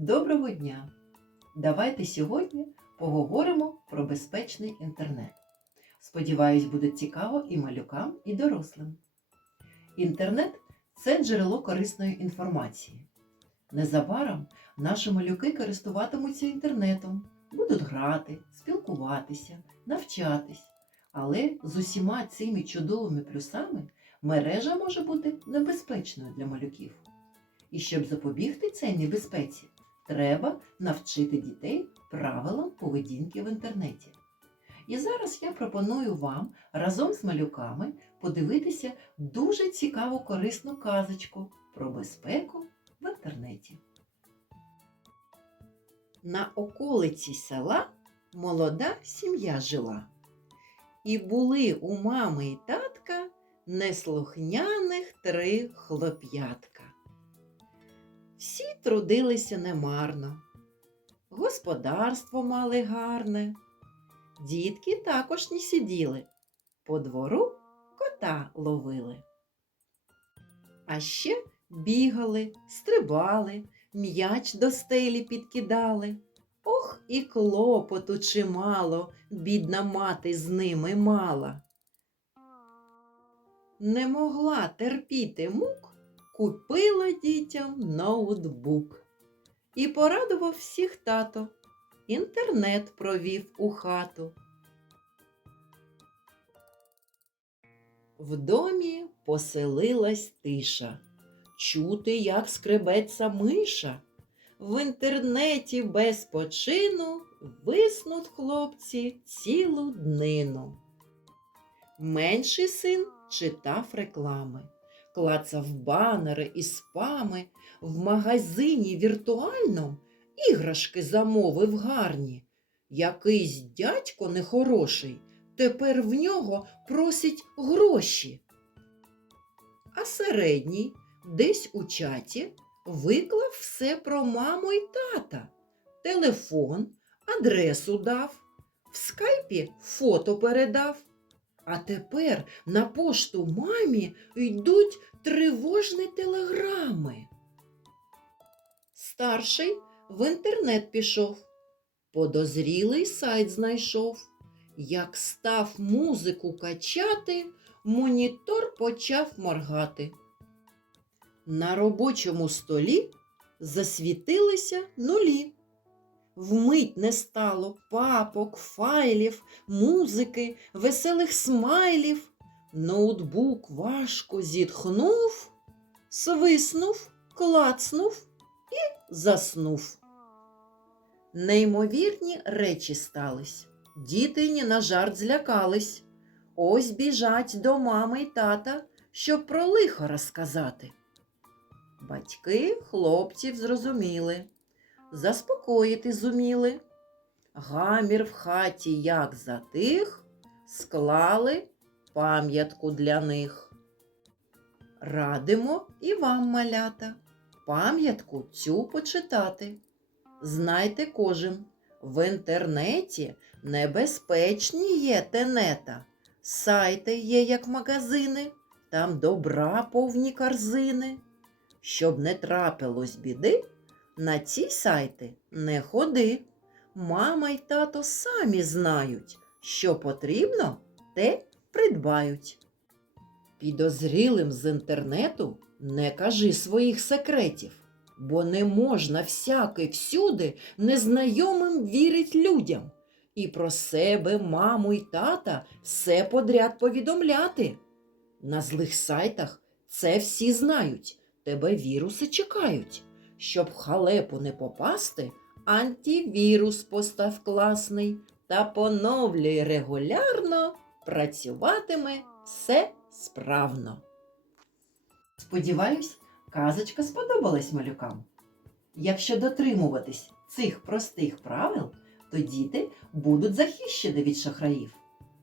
Доброго дня! Давайте сьогодні поговоримо про безпечний інтернет. Сподіваюсь, буде цікаво і малюкам, і дорослим. Інтернет це джерело корисної інформації. Незабаром наші малюки користуватимуться інтернетом, будуть грати, спілкуватися, навчатись. Але з усіма цими чудовими плюсами мережа може бути небезпечною для малюків. І щоб запобігти цій небезпеці, треба навчити дітей правилам поведінки в інтернеті. І зараз я пропоную вам разом з малюками подивитися дуже цікаву корисну казочку про безпеку в інтернеті. На околиці села молода сім'я жила. І були у мами і татка неслухняних три хлоп'ятка. Всі трудилися немарно, господарство мали гарне, дітки також не сиділи, по двору кота ловили. А ще бігали, стрибали, м'яч до стелі підкидали. Ох, і клопоту чимало, бідна мати з ними мала. Не могла терпіти мук, купила дітям ноутбук. І порадував всіх тато, інтернет провів у хату. В домі поселилась тиша. Чути, як скребеться миша. В інтернеті без почину виснуть хлопці цілу днину. Менший син читав реклами, клацав банери і спами, в магазині віртуальному іграшки замовив гарні. Якийсь дядько нехороший тепер в нього просить гроші. А середній десь у чаті виклав все про маму й тата, телефон, адресу дав, в скайпі фото передав. А тепер на пошту мамі йдуть тривожні телеграми. Старший в інтернет пішов, подозрілий сайт знайшов. Як став музику качати, монітор почав моргати. На робочому столі засвітилися нулі. Вмить не стало папок, файлів, музики, веселих смайлів. Ноутбук важко зітхнув, свиснув, клацнув і заснув. Неймовірні речі стались. Діти ні на жарт злякались. Ось біжать до мами й тата, щоб про лихо розказати. Батьки хлопців зрозуміли, заспокоїти зуміли. Гамір в хаті як затих, склали пам'ятку для них. Радимо і вам, малята, пам'ятку цю почитати. Знайте кожен, в інтернеті небезпечні є тенета. Сайти є як магазини, там добра повні корзини. Щоб не трапилось біди, на ці сайти не ходи. Мама й тато самі знають, що потрібно, те придбають. Підозрілим з інтернету не кажи своїх секретів, бо не можна всяки всюди незнайомим вірить людям і про себе, маму й тата все подряд повідомляти. На злих сайтах це всі знають, тебе віруси чекають. Щоб халепу не попасти, антивірус постав класний та поновлюй регулярно, працюватиме все справно. Сподіваюсь, казочка сподобалась малюкам. Якщо дотримуватись цих простих правил, то діти будуть захищені від шахраїв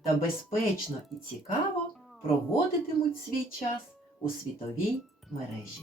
та безпечно і цікаво проводитимуть свій час у світовій мережі.